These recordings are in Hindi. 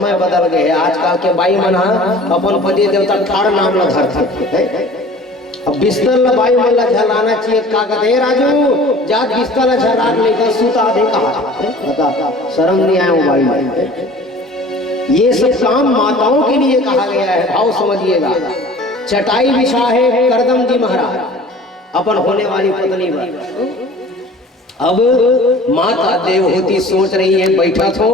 समय बदल गए। आजकल के बाई मन अपन पति देवता ठाड़ नाम ला धरते। अब बिस्तर ला बाई मन ला झलाना चाहिए। का कहते राजू जात बिस्तर ला झला लेकर सूता दे कहा बता शर्म नहीं आया वो बाई मन। ये सब काम माताओं के लिए कहा गया है, भाव समझिएगा। चटाई बिछा है करदम जी महाराज अपन होने वाली पत्नी पर। अब माता देवहूति सोच रही है बैठा हो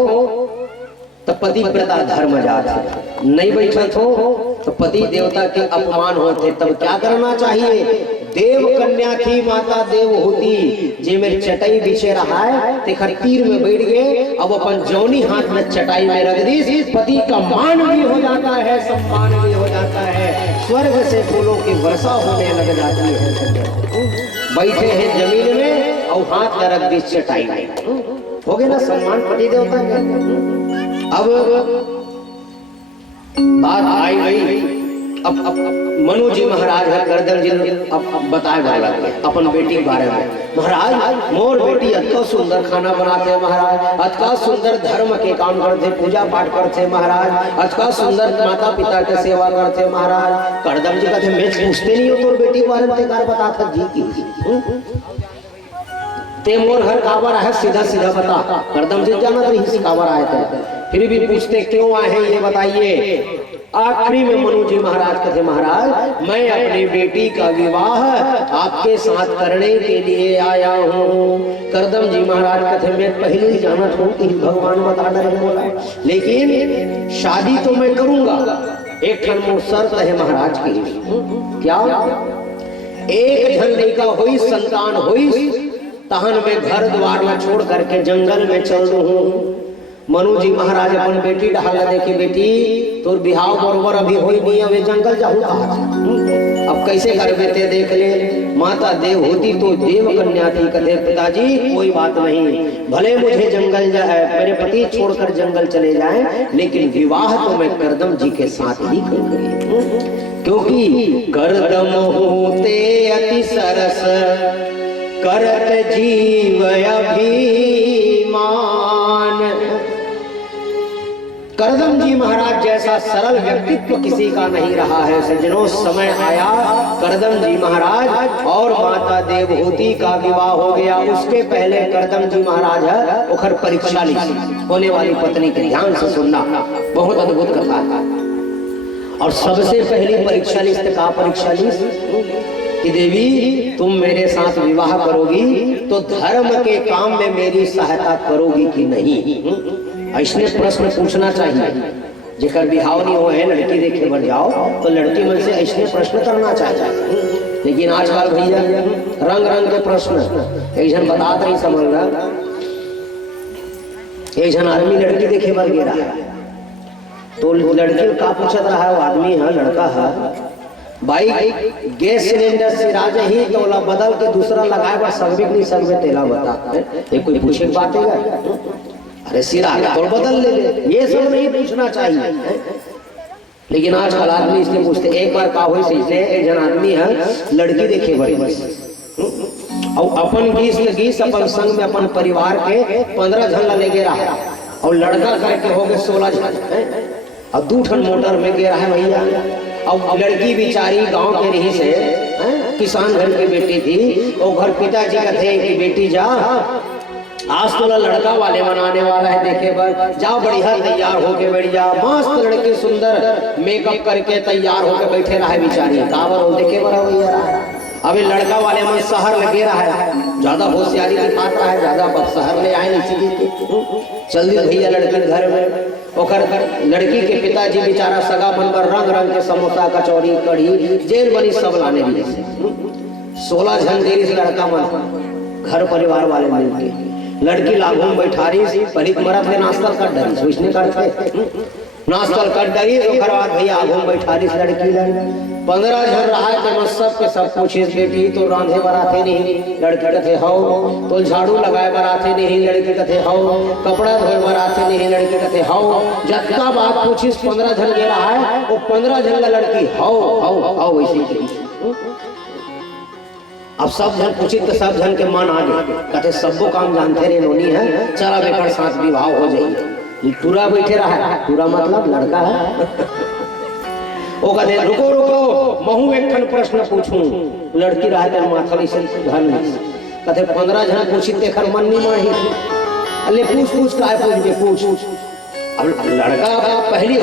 तो पति प्रता धर्म जात, नहीं बैठत हो तो पति देवता के अपमान होते। तब क्या करना चाहिए? देव कन्या थी माता देवहूति जे मेरी चटाई बिछे रहा है तेखर तीर में बैठ गए। अब अपन जौनी हाथ में चटाई में रख दी, पति का मान भी हो जाता है, सम्मान भी हो जाता है, स्वर्ग से फूलों की वर्षा होने लग जाती है। बैठे हैं जमीन में और हाथ में रख दी चटाई में, हो गया ना सम्मान पति देवता के। अब बात आई गई। अब मनु जी महाराज है करदम जी अब बताए वाला अपन बेटी के बारे में। महाराज मोर बेटी अतका सुंदर खाना बनाते हैं महाराज, अतका सुंदर धर्म के काम करते, पूजा पाठ करते महाराज, अतका सुंदर माता पिता के सेवा करते महाराज। करदम जी कहते मैं पूछते नहीं हो तो बेटी के बारे में तेकार बताता जी की ते मोर घर काबर है सीधा सीधा बता। करदम जी जाना तो ही काबर आए थे, फिर भी पूछते क्यों आए हैं ये बताइए। आखिरी में मनु जी महाराज कहते महाराज मैं अपनी बेटी का विवाह आपके साथ करने के लिए आया हूँ। करदम जी महाराज कहते मैं पहले ही जाना था कि भगवान बता रहे बोला, लेकिन शादी तो मैं करूंगा, एक ठन शर्त है महाराज की। क्या? एक झन लड़का हुई संतान हुई तहन में घर द्वार में छोड़ करके जंगल में चल हूँ। मनु जी महाराज अपन बेटी ढाल देखे बेटी तोर बिहाव बरोबर अभी होई नहीं, अभी जंगल जाऊँ अब कैसे कर बेटे देख ले। माता देवहूति तो देव कन्या थी, कहते पिताजी कोई बात नहीं, भले मुझे जंगल जाए मेरे पति छोड़कर जंगल चले जाएं, लेकिन विवाह तो मैं करदम जी के साथ ही करूंगी, क्योंकि करदम होते अति सरस करत जीव अभिमान। करदम जी महाराज जैसा सरल व्यक्तित्व किसी का नहीं रहा है। सज्जनों समय आया करदम जी महाराज और माता देवहूति का विवाह हो गया। उसके पहले करदम जी महाराज है उखर परीक्षा ली होने वाली पत्नी के। ध्यान से सुनना, बहुत अद्भुत कथा है। और सबसे पहली परीक्षा ली का परीक्षा ली कि देवी तुम मेरे साथ विवाह करोगी तो धर्म के काम में मेरी सहायता करोगी कि नहीं। ऐसने प्रश्न पूछना चाहिए। जेकर बिहाव नहीं हो है लड़की देखे बढ़ जाओ तो लड़की मन से ऐसने प्रश्न करना चाहिए। लेकिन आजकल भैया रंग रंग के प्रश्न, एक जन बतात नहीं समझ रहा, एक जन आदमी लड़की देखे बढ़ गिरा तो लड़की का पूछत रहा है, वो आदमी है लड़का है भाई गैस सिलेंडर से राज ही तो बदल के दूसरा लगाए बस सब नहीं सब तेला बता ये कोई पूछे बात है? अरे सिरा तो बदल ले, ये सब नहीं पूछना चाहिए। लेकिन आजकल आदमी इसलिए पूछते। एक बार का हुई से एक जन आदमी है लड़की देखे बड़ी बस और अपन गीस अपन संग में अपन परिवार के 15 जन लेके रहा और लड़का करके हो गए 16 जन और 2 ठन मोटर में गिरा है भैया। और लड़की बेचारी गांव के रही से किसान घर की बेटी थी और घर पिताजी का थे कि बेटी जा आज तो लड़का वाले मनाने वाला है देखे पर जाओ बढ़िया तैयार होके बैठ जा। मस्त लड़के सुंदर मेकअप करके तैयार होके बैठे रहा है बेचारी काबर हो देखे पर भैया। अभी लड़का वाले मन शहर लगे रहा है, ज्यादा होशियारी दिखात रहा है, ज्यादा शहर ले आए नहीं चल दी भैया लड़की घर में। ओकर लड़की के पिताजी बेचारा सगा बनकर रंग रंग के समोसा कचौड़ी कढ़ी जेल बनी सब लाने लिए 16 जन देरी से लड़का मन घर परिवार वाले मिलके लड़की लागू बैठा रही पलित मरद में नाश्ता कर डरी सोचने करते नाश्ता कर डरी तो बाद भैया आगू बैठा रही लड़की 15 जन रहा है तो सब के सब पूछे बेटी तो रांधे बराते नहीं, लड़की कथे हो तो झाड़ू लगाए बराते नहीं, लड़की कथे हो कपड़ा धोए बराते नहीं, लड़की कथे हो जत्ता बात पूछिस 15 जन गे रहा है वो 15 जन का लड़की हो वैसे। अब सब जन पूछी तो सब जन के मन आ गए कहते सबको काम जानते रहे नोनी है चला बेकर साथ विवाह हो जाए। टूरा बैठे रहा, टूरा मतलब लड़का है। ओ कहते रुको रुको, महू एक ठन प्रश्न पूछूं। लड़की रहा तो माथड़ी से धन कहते 15 जन पूछी तेखर मन नहीं माही। अले पूछ पूछ काय पूछ के पूछ। अब लड़का पहली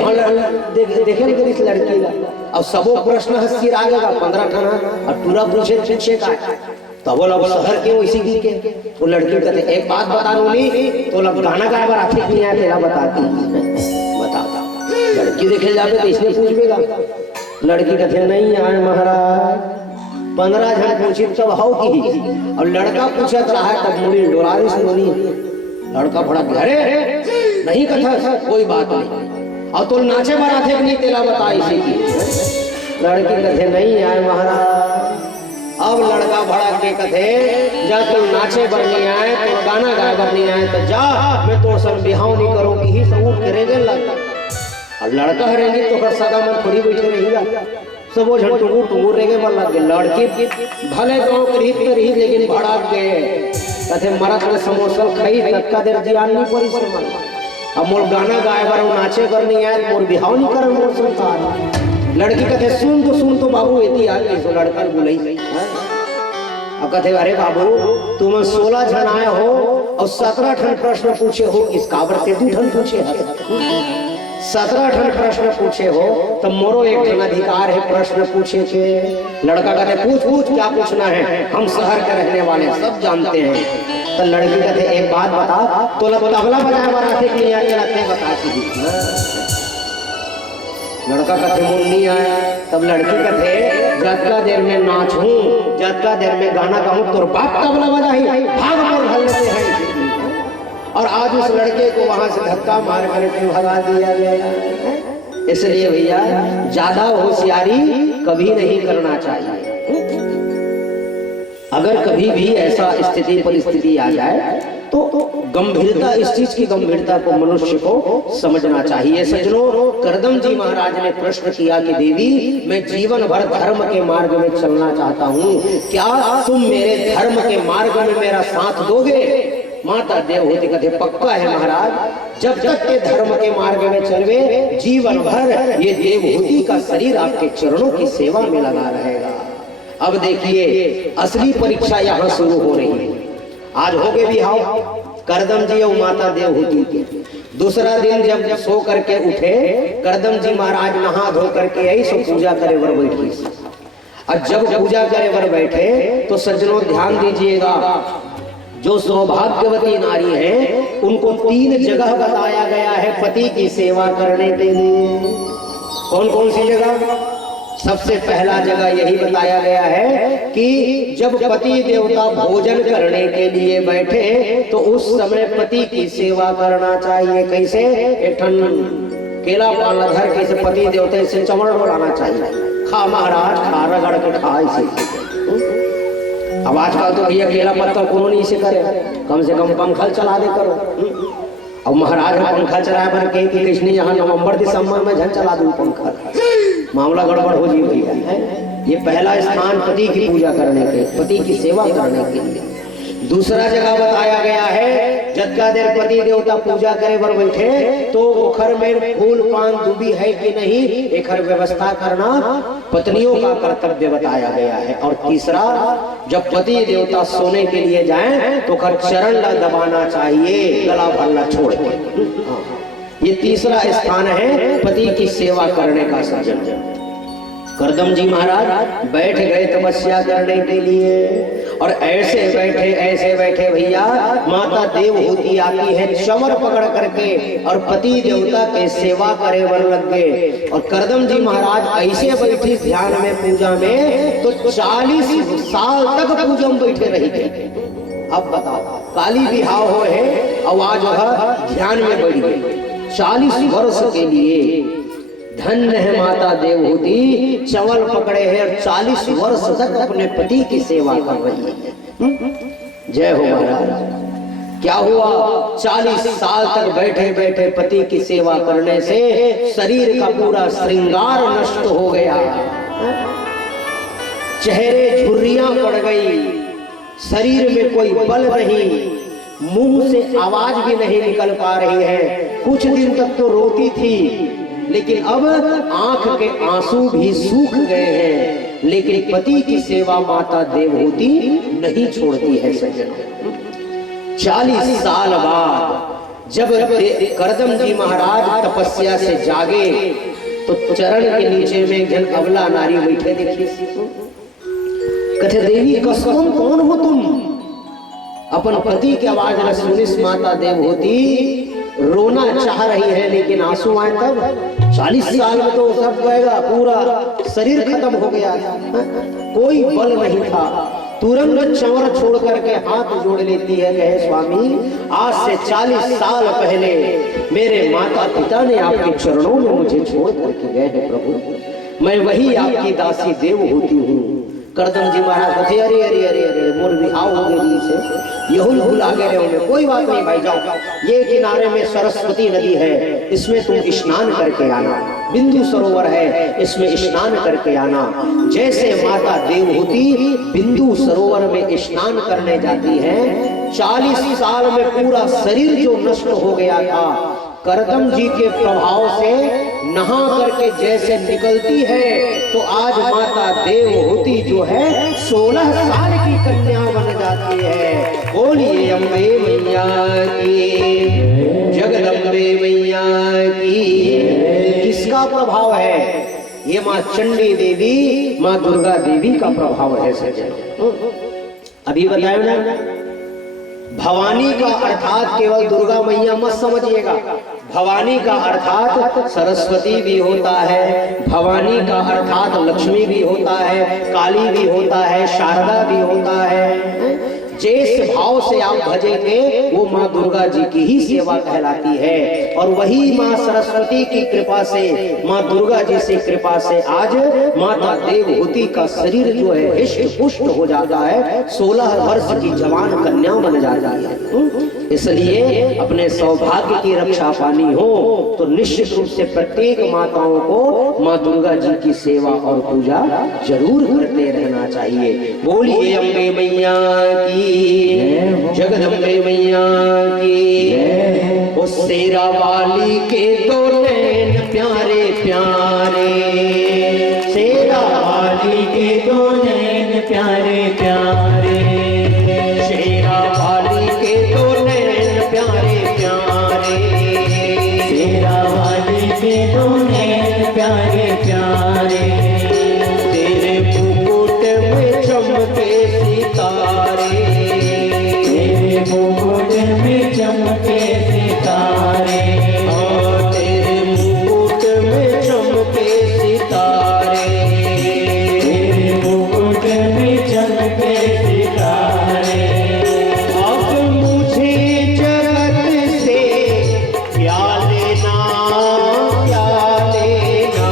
देखे नहीं इस लड़की का, अब सबो प्रश्न हंसी आगेगा 15 ठन और टूरा पूछे का तो बोला बोला शहर के इसी के वो लड़की कहते एक बात बता दो नहीं तो लग गाना गाय बार आते नहीं आया तेरा बताती बता। लड़की देखे जाते तो इसने पूछेगा। लड़की कहते नहीं आए महाराज 15 जन पूछी तब हाउ की और लड़का पूछत रहा है तब मुड़ी डोलारी सुनी। लड़का बड़ा गहरे नहीं कथा कोई बात नहीं और तो नाचे बराते नहीं तेरा बता इसी की। लड़की कहते नहीं आए महाराज। अब लड़का भड़क के कथे जा तुम नाचे बर नहीं आए तो गाना गाए बर नहीं आए तो जा मैं तो सर बिहाव नहीं करूंगी ही सब उठ करेंगे लगता। और लड़का हरेंगे तो कर सगा मन थोड़ी बैठे रहेगा सब वो झट टुगुर टुगुर रहेंगे मन लग गए। लड़की भले गाँव करीब करीब लेकिन भड़क गए कथे मरत में समोसा खाई धक्का देर जियान नहीं पड़ी से मन। अब मोर गाना गाए बर नाचे बर नहीं आए मोर बिहाव नहीं कर मोर संसार। लड़की कहते सुन तो बाबू इतनी आ गई। तो लड़का बोले अब कहते अरे बाबू तुम 16 जन आए हो और 17 ठन प्रश्न पूछे हो इस काबर के 2 ठन पूछे है। 17 ठन प्रश्न पूछे हो तो मोरो एक ठन अधिकार है प्रश्न पूछे के। लड़का कहते पूछ क्या पूछना है हम शहर के रहने वाले सब जानते हैं। तो लड़की कहते एक बात बता तो तबला बजाए बराते के लिए आके बताती। लड़का कहते मूल नहीं आया। तब लड़की कहते जतका देर में नाचूं जतका देर में गाना गाऊं तोर बाप तबला बजाई भाग मोर घर लेते हैं। और आज उस लड़के को वहां से धक्का मार करके भगा दिया गया। इसलिए भैया ज्यादा होशियारी कभी नहीं करना चाहिए। अगर कभी भी ऐसा स्थिति परिस्थिति आ जाए तो गंभीरता इस चीज की गंभीरता को मनुष्य को समझना चाहिए। सज्जनों करदम जी महाराज ने प्रश्न किया कि देवी मैं जीवन भर धर्म के मार्ग में चलना चाहता हूँ क्या तुम मेरे धर्म के मार्ग में मेरा साथ दोगे। माता देवहूति कहते पक्का है महाराज जब तक के धर्म के मार्ग में चलवे जीवन भर ये देवहूति का शरीर आपके चरणों की सेवा में लगा रहेगा। अब देखिए असली परीक्षा यहाँ शुरू हो रही है। आज हो गए बिहाव करदम जी और माता देवहूति के। दूसरा दिन जब सो करके उठे करदम जी महाराज नहा धो करके यही सो पूजा करे वर बैठे। और जब पूजा करे वर बैठे तो सज्जनों ध्यान दीजिएगा जो सौभाग्यवती नारी है उनको 3 जगह बताया गया है पति की सेवा करने के लिए। कौन कौन सी जगह। सबसे पहला जगह यही बताया गया है कि जब पति देवता भोजन करने के लिए बैठे तो उस समय पति की सेवा करना चाहिए। कैसे एक ठन केला पाला धर के से पति देवता से चमड़ बढ़ाना चाहिए। खा महाराज खा रगड़ के खा इसे। अब आजकल तो भैया केला पत्ता कोनो नहीं से करे कम से कम पंखा चला दे करो। अब महाराज पंखा चलाए पर के कृष्ण यहाँ नवंबर दिसंबर में झन चला दूं पंखा मामला गड़बड़ हो जी भैया है। ये पहला स्थान पति की पूजा करने के पति की सेवा करने के लिए। दूसरा जगह बताया गया है जत्का देर पति देवता पूजा करे बर बैठे तो ओखर में फूल पान दुबी है कि नहीं एखर व्यवस्था करना पत्नियों का कर्तव्य बताया गया है। और तीसरा जब पति देवता सोने के लिए जाएं तो ओखर चरण ला दबाना चाहिए गला भरना छोड़ के। ये तीसरा स्थान है पति की सेवा करने का सज्जन। करदम जी महाराज बैठ गए तपस्या करने के लिए और ऐसे बैठे भैया माता देवहूति आती है चमर पकड़ करके और पति देवता के सेवा करे वर लग गए। और करदम जी महाराज ऐसे बैठी ध्यान में पूजा में तो 40 साल तक पूजा में बैठे रही थे। अब बताओ काली बिहाव हो है आवाज ध्यान में बढ़ी गई 40 वर्ष के लिए। धन्य है माता देवहूति चवल पकड़े है और 40 वर्ष तक अपने पति की सेवा कर रही है। जय हो महाराज। क्या हुआ 40 साल तक बैठे बैठे पति की सेवा करने से शरीर का पूरा श्रृंगार नष्ट हो गया। चेहरे झुर्रियां पड़ गई शरीर में कोई बल नहीं मुंह से आवाज भी नहीं निकल पा रही है। कुछ दिन तक तो रोती थी, लेकिन अब आंख के आंसू भी सूख गए हैं। लेकिन पति की सेवा माता देवहूति नहीं छोड़ती है सज्जनों। 40 साल बाद जब करदम जी महाराज तपस्या से जागे तो चरण के नीचे में जन अबला नारी बैठे देखी। कहते देवी कसम कौन हो तुम? अपन पति की आवाज न सुनिस माता देवहूति रोना चाह रही है, लेकिन आंसू आए तब। 40 साल में तो सब गएगा, पूरा शरीर खत्म हो गया, कोई बल नहीं था। तुरंत चंवर छोड़ करके हाथ जोड़ लेती है, कहे स्वामी आज से 40 साल पहले मेरे माता पिता ने आपके चरणों में मुझे छोड़ करके गए हैं प्रभु, मैं वही आपकी दासी देवहूति हूँ। करदम जी महाराज कहते अरे अरे अरे अरे मोर बिहाव हो गई से यहूं भूल आगे रहे होंगे। कोई बात नहीं भाई, जाओ, ये किनारे में सरस्वती नदी है, इसमें तुम स्नान करके आना। बिंदु सरोवर है, इसमें स्नान करके आना। जैसे माता देवहूति बिंदु सरोवर में स्नान करने जाती है, 40 साल में पूरा शरीर जो नष्ट हो गया था, करदम जी के प्रभाव से नहा करके जैसे निकलती है, तो आज माता देवहूति जो है 16 साल की कन्या बन जाती है। बोलिए अम्बे मैया की, जगदम्बे मैया की। किसका प्रभाव है? ये माँ चंडी देवी, माँ दुर्गा देवी का प्रभाव है सज्जनों। अभी बताया ना, भवानी का अर्थात केवल दुर्गा मैया मत समझिएगा। भवानी का अर्थात सरस्वती भी होता है, भवानी का अर्थात लक्ष्मी भी होता है, काली भी होता है, शारदा भी होता है। जिस भाव से आप भजेंगे वो माँ दुर्गा जी की ही सेवा कहलाती है। और वही माँ सरस्वती की कृपा से, माँ दुर्गा जी से कृपा से आज माता देवहूति का शरीर जो है हृष्ट पुष्ट हो जाता है, 16 वर्ष की जवान कन्या बन जाती है। इसलिए अपने सौभाग्य की रक्षा पानी हो तो निश्चित रूप से प्रत्येक माताओं को माँ दुर्गा जी की सेवा और पूजा जरूर करते रहना चाहिए। बोलिए अम्बे मैया की, जगदम्बे मैया की। उस शेरा वाली के तो नैन प्यारे प्यारे, शेरा वाली के तो नैन प्यारे प्यारे, शेरा वाली के तो नैन प्यारे प्यारे, शेरा वाली के तो नैन प्यारे प्यारे। तेरे मुकुट में चमके सितारे, मुकुट में चमके सितारे, तेरे मुकुट में चमके सितारे, तेरे मुकुट में चमके सितारे। अब मुझे जगत से क्या लेना, क्या लेना,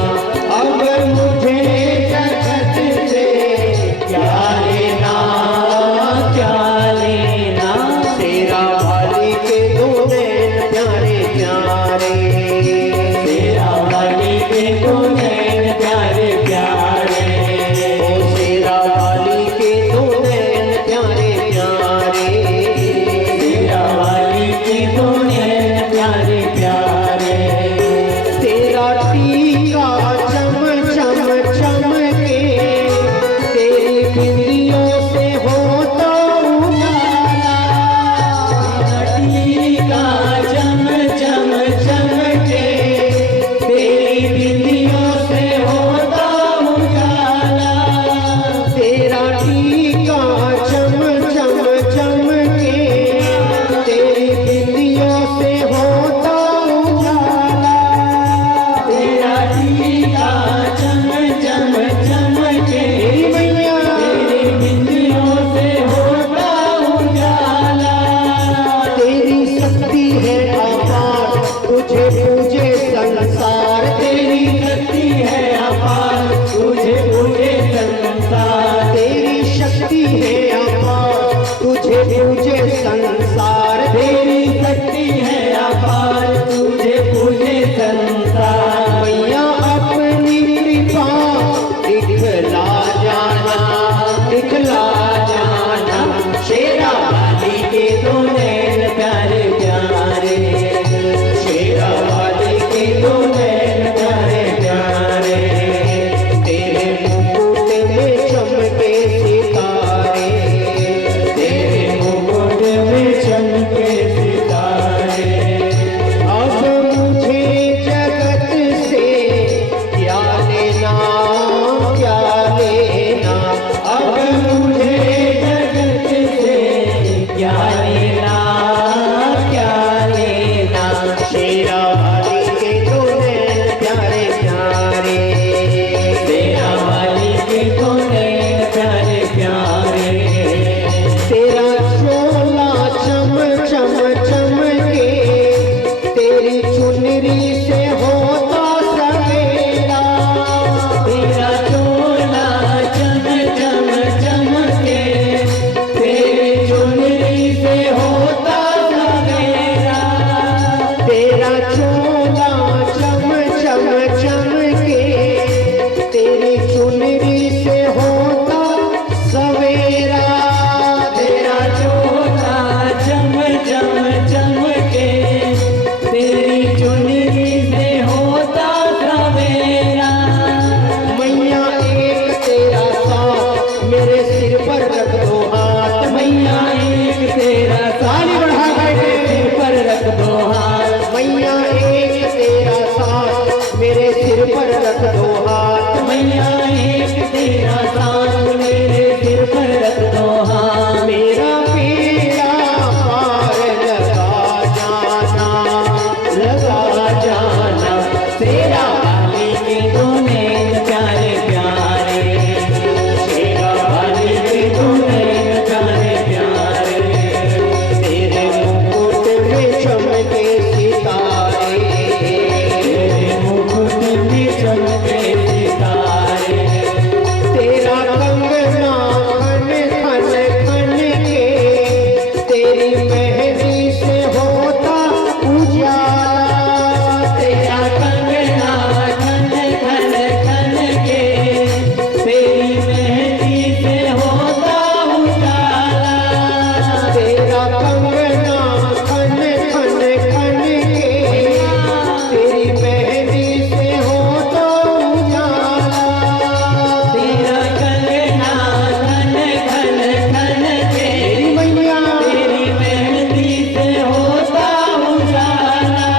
चमके तेरी चुनरी से होता सवेरा। तेरा चोला चम चम चमके तेरी चुनरी से होता सवेरा। मैया एक तेरा साथ मेरे सिर पर रख दो हाथ। मैया एक तेरा ताली बढ़ा के सिर पर रख दो हाथ। मैया एक तेरा साथ मेरे सिर पर रख दो हाथ। मैया एक तेरा साथ मेरे सिर पर रख दो हाथ। मेरा पीड़ा पार लगा जाना तेरा वाली के दो नैन प्यारे प्यारे। तेरा वाली के दो नैन प्यारे प्यारे। तेरे मुकुट में चमके सितारे। तेरे मुकुट में चमके सितारे। तेरा कंगना खन खन खन के तेरी मेहंदी से होता उजाला। तेरा कंगना खन खन खन के तेरी मेहंदी से होता उजाला। तेरा कंगना खन खन खन के तेरी मेहंदी से होता उजाला। तेरा कंगना खन खन खन के मैया तेरी मेहंदी से होता उजाला।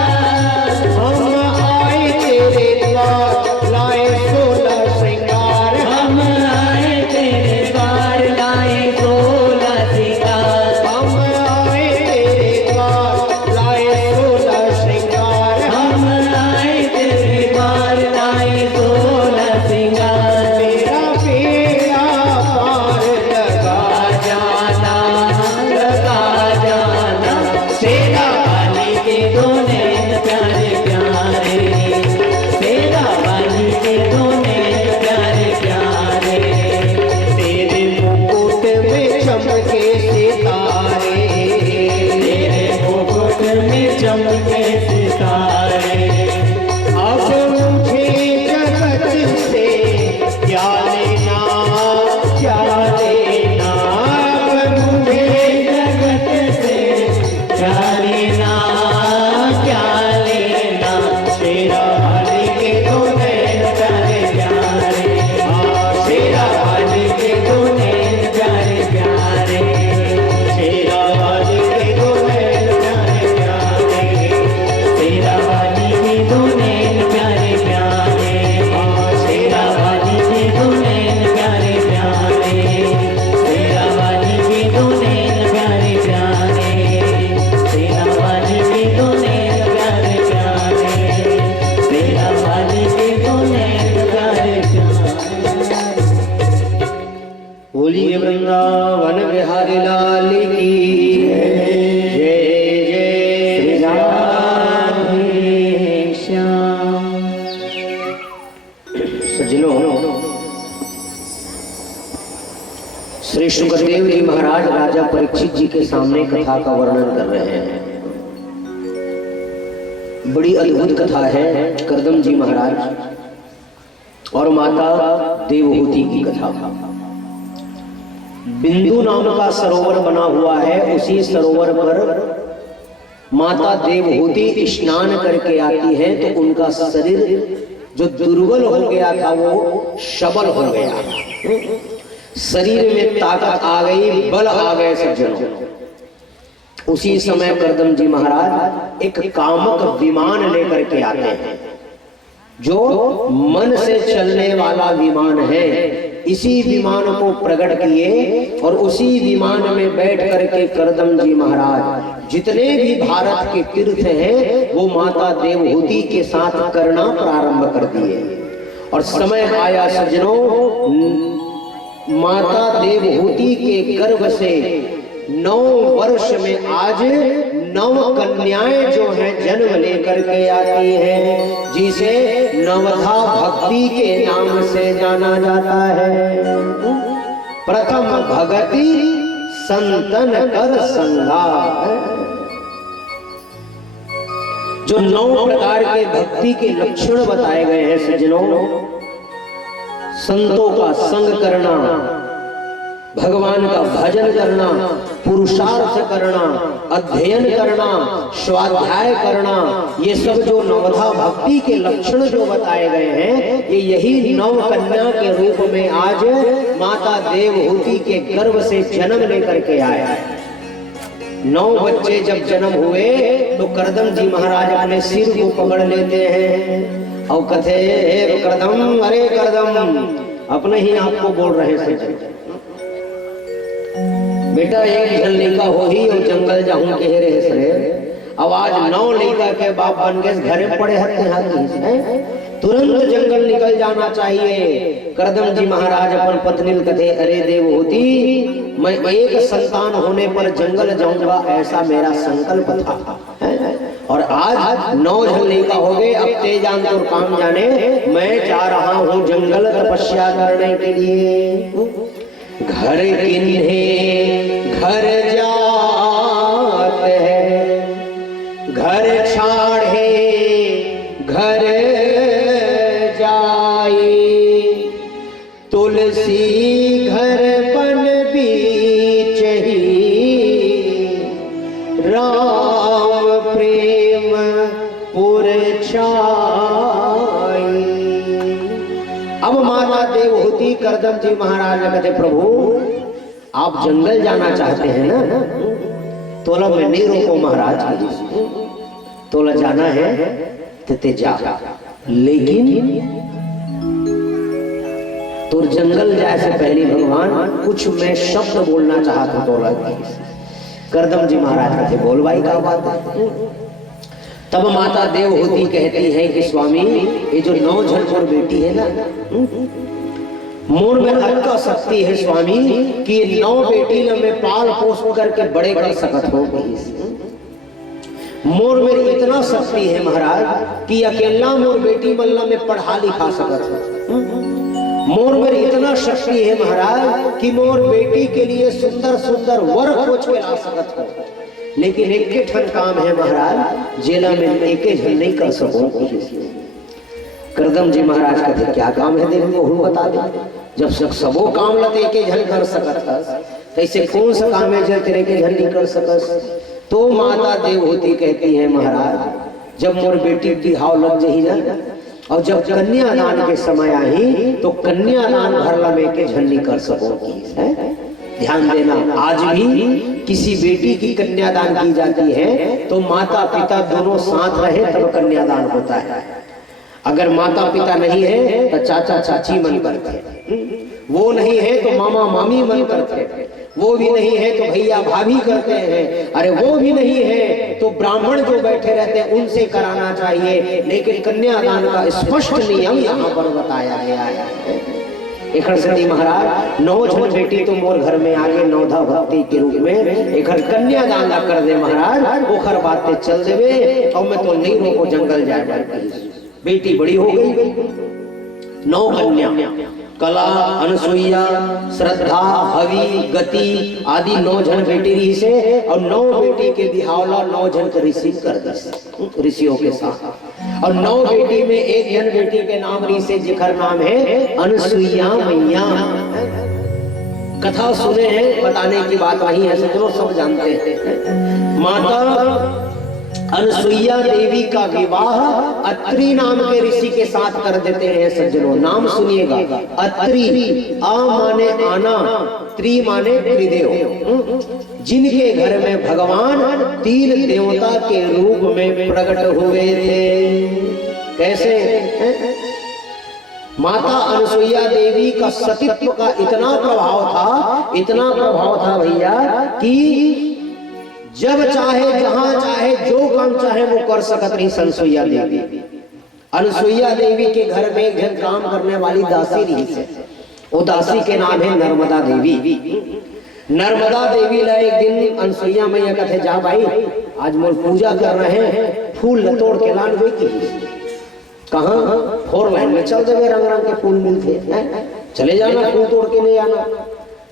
हम आए तेरे द्वार लाए 16 श्रृंगार। हम आए तेरे द्वार लाए 16 सिंगार। हम आए तेरे द्वार लाए 16 श्रृंगार। हम आए तेरे द्वार लाए 16 सिंगार। मेरा बेड़ा पार लगा जाना लगा जाना। तेरा वाली के दो नैन प्यारे प्यारे। तेरा वाली के दो नैन प्यारे प्यारे। तेरे मुकुट में चमके सितारे। तेरे मुकुट में चमके सितारे। अब मुझे जगत से क्या लेना क्या लेना। अब मुझे जगत से क्या लेना क्या लेना। तेरा वाली के दो नैन प्यारे प्यारे। तेरा वाली के दो नैन प्यारे प्यारे। तेरा वाली के दो नैन प्यारे प्यारे। तेरा वाली के दो नैन प्यारे प्यारे। तेरा वाली के दो नैन प्यारे प्यारे। तेरा वाली के दो नैन प्यारे प्यारे। तेरा वाली के दो नैन प्यारे प्यारे। तेरा वाली के दो नैन प्यारे प्यारे। बोलिए वृंदावन बिहारी लाल की जय जय राधे श्याम। सज्जनों, श्री शुक्रदेव जी महाराज राजा परीक्षित जी के सामने कथा का वर्णन कर रहे हैं। बड़ी अद्भुत कथा है करदम जी महाराज और माता देवहूति की कथा। बिंदु नाम का सरोवर बना हुआ है। उसी सरोवर पर माता देवहूति स्नान करके आती है तो उनका शरीर जो दुर्बल हो गया था वो सबल हो गया। शरीर में ताकत आ गई, बल आ गए सज्जनों। उसी समय करदम जी महाराज एक कामक विमान लेकर के आते हैं जो मन से चलने वाला विमान है। इसी विमान को प्रकट किए और उसी विमान में बैठ करके करदम जी महाराज जितने भी भारत के तीर्थ हैं वो माता देवहूति के साथ करना प्रारंभ कर दिए। और समय आया सज्जनों, माता देवहूति के गर्भ से 9 वर्ष में आज 9 कन्याएं जो हैं जन्म लेकर के आती हैं, जिसे नवधा भक्ति के नाम से जाना जाता है। प्रथम भगति संतन कर संगा, जो 9 प्रकार के भक्ति के लक्षण बताए गए हैं सज्जनों, संतों का संग करना, भगवान का भजन करना, पुरुषार्थ करना, अध्ययन करना, स्वाध्याय करना, ये सब जो नवधा भक्ति के लक्षण जो बताए गए हैं, ये यही 9 कन्या के रूप में आज माता देवहूति के गर्भ से जन्म लेकर के आया है। 9 बच्चे जब जन्म हुए तो करदम जी महाराज अपने सिर को पकड़ लेते हैं और कहते हे करदम, अरे करदम, अपने ही आपको बोल रहे थे, बेटा एक जन लड़का हो ही और जंगल जाऊं के रे सरे। अब आज 9 लड़का के बाप बन गए, घरे पड़े हत्ते हाथ, तुरंत जंगल निकल जाना चाहिए। करदम जी महाराज अपन पत्नी कथे, अरे देवहूति, मैं एक संतान होने पर जंगल जाऊंगा, ऐसा मेरा संकल्प था। और आज 9 जन लड़का हो गए, अब तेजान तो काम जाने, मैं जा रहा हूँ जंगल तपस्या करने के लिए। घर किन्हे घर जात है, घर छाड़े घर जाए, तुलसी घर बन बीच ही, राम प्रेम पुर छाई। अब माता देवहूति करदम जी महाराज कहते, प्रभु आप जंगल जाना चाहते हैं ना, तोला मैं नहीं रोको महाराज की, तोला जाना है तो ते जा, लेकिन तो जंगल जाए से पहले भगवान कुछ मैं शब्द बोलना चाहता तोला। करदम जी महाराज कहते, बोल भाई क्या बात है। तब माता देवहूति कहती है कि स्वामी, ये जो 9 जन और बेटी है ना, मोर में अक्का शक्ति है स्वामी कि 9 बेटी न मैं पाल पोष करके बड़े कर सकत हो। मोर में इतना शक्ति है महाराज कि अकेला मोर बेटी मल्ला में पढ़ा लिखा सकत हो। मोर में इतना शक्ति है महाराज कि मोर बेटी के लिए सुंदर सुंदर वर खोज के ला सकत हो। लेकिन एक ठन काम है महाराज, जेला में एक जन नहीं कर सको। करदम जी महाराज कहते, क्या काम है देवी को बता दे। जब सबो काम लते एक जन कर सकत, ऐसे कौन सा काम है जो तेरे के जन नहीं कर सकत। तो माता देवहूति कहती है, महाराज जब मोर बेटी बिहाव लग जही ना, और जब कन्यादान के समय आई तो कन्यादान भरला में के जन नहीं कर सको। ध्यान देना, आज भी किसी बेटी की कन्यादान की जाती है तो माता पिता दोनों साथ रहे तब कन्यादान होता है। अगर माता पिता नहीं है तो चाचा चाची मन करते, वो नहीं है तो मामा मामी मन करते, वो भी नहीं है तो भैया भाभी करते हैं, अरे वो भी नहीं है तो ब्राह्मण जो बैठे रहते हैं उनसे कराना चाहिए। लेकिन कन्यादान का स्पष्ट नियम यहाँ पर बताया गया है। एक महाराज 9 जन बेटी तो मोर घर में आगे 9धा भक्ति के रूप में एक कन्यादान कर दे महाराज, ओखर बातें चल देवे और मैं तो नहीं रोको जंगल जाए। बेटी बड़ी हो गई, 9 कन्या, कला, अनसुईया, श्रद्धा, हवि, गति आदि 9 जन बेटी रही से, और 9 बेटी के बिहावला 9 जन को रिसीव कर दी ऋषियों के साथ। और 9 बेटी में एक जन बेटी के नाम रही से जिखर नाम है अनसुईया मैया। कथा सुने हैं, बताने की बात वही है, सज्जनों सब जानते हैं। माता अनसुईया देवी का विवाह अत्रि नाम के ऋषि के साथ कर देते हैं सज्जनों। नाम सुनिएगा, अत्रि, आ माने आना, त्रि माने त्रिदेव, जिनके घर में भगवान 3 देवता के रूप में प्रकट हुए थे। कैसे? माता अनसुईया देवी का सतीत्व का इतना प्रभाव था भैया कि जब चाहे जहां चाहे जो काम चाहे वो कर सकत रही अनसुईया देवी। अनसुईया देवी के घर में एक जन काम करने वाली दासी रही से, वो दासी के नाम है नर्मदा देवी। नर्मदा देवी ला एक दिन अनसुईया मैया कहते, जा भाई आज मोर पूजा कर रहे हैं, फूल तोड़ के लान गई की कहा 4 लाइन में चल देवे, रंग रंग के फूल मिलते हैं, चले जाना फूल तोड़ के ले आना।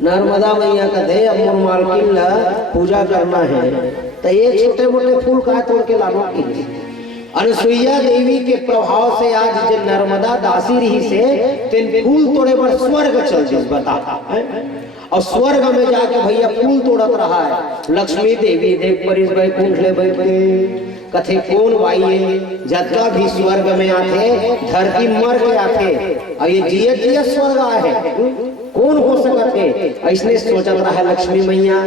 नर्मदा मैया कहते, अब मोर मालकिन ला पूजा करना है तो ये छोटे मोटे फूल का तोड़ के लानो की अनुसुईया देवी के प्रभाव से आज जो नर्मदा दासी रही से तेन फूल तोड़े पर स्वर्ग चल जिस बता और स्वर्ग में जाके भैया फूल तोड़त रहा है। लक्ष्मी देवी देख पर इस भाई कुंठ ले बैठ के कथे कौन भाई है जतका भी स्वर्ग में आते धरती मर के आते और ये जियत जियत स्वर्ग आए कौन हो सकत है। ऐसने सोचत रहा है लक्ष्मी मैया।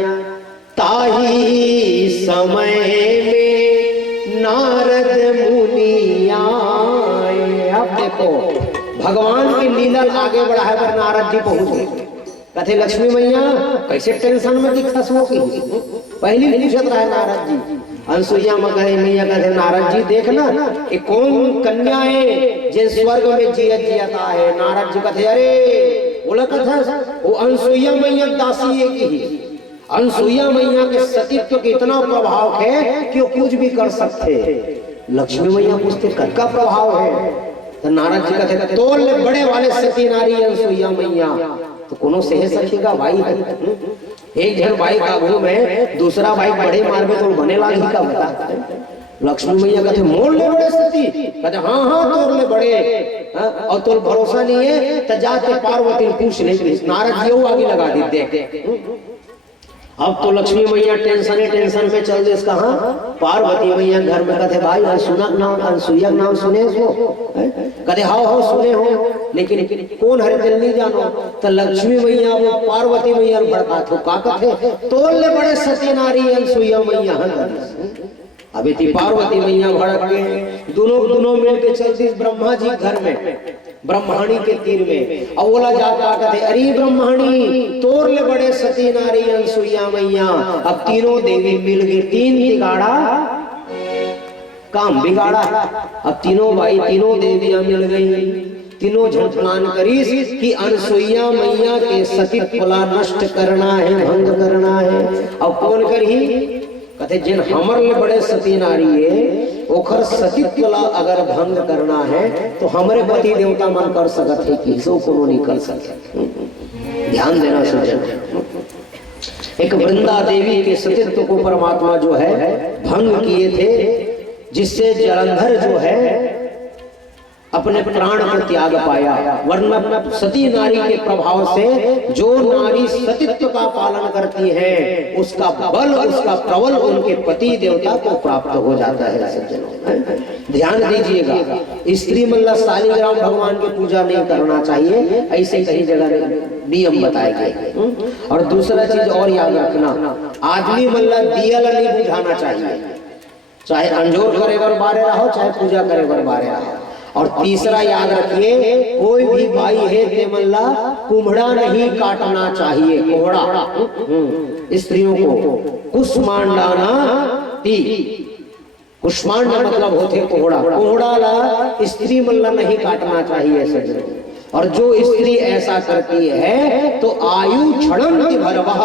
ताही समय में नारद मुनि आए। अब देखो भगवान की लीला आगे बढ़ा है पर नारद जी पहुंच गए। कथे लक्ष्मी मैया कैसे टेंशन में दिखस हो की पहली पूछत रहा है नारद जी। अनसुईया मगरे मैया कहते नारद जी देखना कि कौन कन्या है जिन स्वर्ग में जियत जियता है। नारद जी कहते अरे बोला कथा वो अनसुईया मैया दासी है की अनसुईया मैया के सतीत्व के इतना प्रभाव है कि वो कुछ भी कर सकते। लक्ष्मी मैया पूछते का प्रभाव है तो नारद जी कहते तोल बड़े वाले सती नारी अनसुईया मैया तो कोनो सह सकेगा भाई है। एक जन भाई काबू में दूसरा भाई बड़े मार में तो बने लागी का बता। लक्ष्मी मैया कहते मोड़ ले बड़े सती कहते हाँ हाँ तोड़ ले बड़े और तोर भरोसा नहीं है तो जाके पार्वती पूछ ले। नारद जी वो आगे लगा दी देख। अब तो लक्ष्मी मैया टेंशन में चल दे कहा पार्वती मैया घर में कहते भाई अनसुईया नाम सुने हो कहते हाँ सुने हो लेकिन कौन है जल्दी जानो। तो लक्ष्मी मैया वो पार्वती मैया भड़का थो का कहते तोल ले बड़े सती नारी अनसुईया मैया। अभी थी पार्वती मैया भड़क के दोनों मिलके चलती ब्रह्मा जी घर में ब्रह्माणी के तीर में अवला जाता कहते अरे ब्रह्माणी तोड़ ले बड़े सती नारी अनसुईया मैया। अब तीनों देवी मिल गई तीन बिगाड़ा काम बिगाड़ा। अब तीनों भाई तीनों देवियां मिल गई तीनों झटलान करी कि अनसुईया मैया के सतीत्व नष्ट करना है भंग करना है। अब कौन करी कहते जिन हमर ले बड़े सती नारी है ओखर सतीत्व अगर भंग करना है तो हमारे पति देवता मन कर सकत है कि सो कोनो नहीं कर सके। ध्यान देना सज्जन एक वृंदा देवी के सतीत्व को परमात्मा जो है भंग किए थे जिससे जलंधर जो है अपने प्राण को त्याग पाया। वरना सती नारी के प्रभाव से जो नारी सतीत्व का पालन करती है उसका बल उसका प्रबल उनके पति देवता को प्राप्त हो जाता है। सज्जनों ध्यान दीजिएगा स्त्री मल्ला शालिग्राम भगवान की पूजा नहीं करना चाहिए ऐसे कई जगह नियम बताए गए। और दूसरा चीज और याद रखना आदमी मल्ला दिया नहीं बुझाना चाहिए चाहे अंजोर करे बर बारे रहो चाहे पूजा करे बर बारे रहो। और तीसरा याद रखिए कोई भी भाई है तेमल्ला कुम्हड़ा नहीं काटना चाहिए। कोहड़ा स्त्रियों को कुष्मांडाना ती कुष्मांड मतलब होते कोहड़ा कोहड़ा ला स्त्री मल्ला नहीं काटना चाहिए सज्जनों। और जो स्त्री ऐसा करती है तो आयु क्षणंति भरवः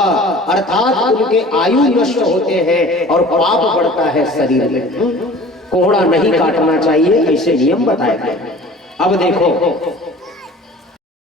अर्थात उनके आयु नष्ट होते हैं और पाप बढ़ता है शरीर में। कोहड़ा नहीं काटना चाहिए ऐसे नियम बताए गए। अब देखो